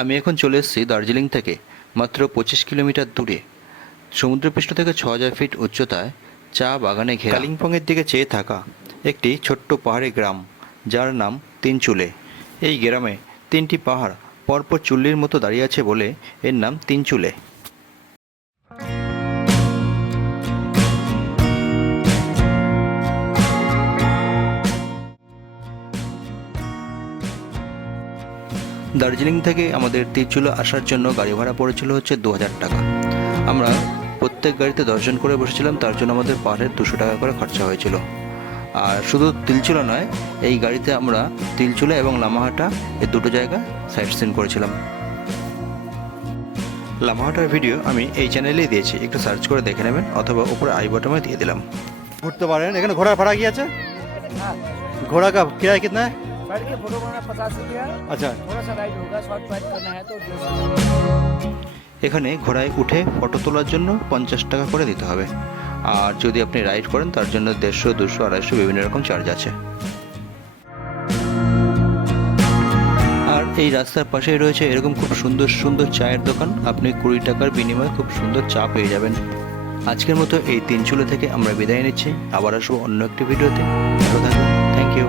আমি এখন চলে এসেছি দার্জিলিং থেকে, মাত্র পঁচিশ কিলোমিটার দূরে। সমুদ্রপৃষ্ঠ থেকে ছ হাজার ফিট উচ্চতায় চা বাগানে ঘেরা। কালিম্পংয়ের দিকে চেয়ে থাকা একটি ছোট্ট পাহাড়ি গ্রাম, যার নাম তিনচুলে। এই গ্রামে তিনটি পাহাড় পরপর চুল্লির মতো দাঁড়িয়ে আছে বলে এর নাম তিনচুলে। দার্জিলিং থেকে আমাদের তিরচুলা আসার জন্য গাড়ি ভাড়া পড়েছিল হচ্ছে দু হাজার টাকা। আমরা প্রত্যেক গাড়িতে দশজন করে বসেছিলাম, তার জন্য আমাদের পার দুশো টাকা করে খরচা হয়েছিল। আর শুধু তিলচুলা নয়, এই গাড়িতে আমরা তিলচুলা এবং লামাহাটা এই দুটো জায়গা সাইট সিন করেছিলাম। লামাহাটার ভিডিও আমি এই চ্যানেলেই দিয়েছি, একটু সার্চ করে দেখে নেবেন অথবা উপরে আই বটমে দিয়ে দিলাম। ঘুরতে পারেন, এখানে ঘোড়া ভাড়া কি আছে? ঘোড়া কিরায় কিনা बैठ के फोटो बनाना पचास रुपया अच्छा थोड़ा सा राइड होगा शॉर्ट फाइट करना है तो दो सौ এখানে ঘোড়ায় উঠে ফটো তোলার জন্য পঞ্চাশ টাকা করে দিতে হবে আর যদি আপনি রাইড করেন তার জন্য দেড়শো দুশো আড়াইশো বিভিন্ন রকম চার্জ আছে আর এই রাস্তার পাশেই রয়েছে এরকম খুব সুন্দর সুন্দর চায়ের দোকান আপনি কুড়ি টাকার বিনিময়ে খুব সুন্দর চা পেয়ে যাবেন আজকের মতো এই তিনচুলো থেকে আমরা বিদায় নিচ্ছি আবার আসবো অন্য একটি ভিডিওতে ভালো থাকবেন থ্যাংক ইউ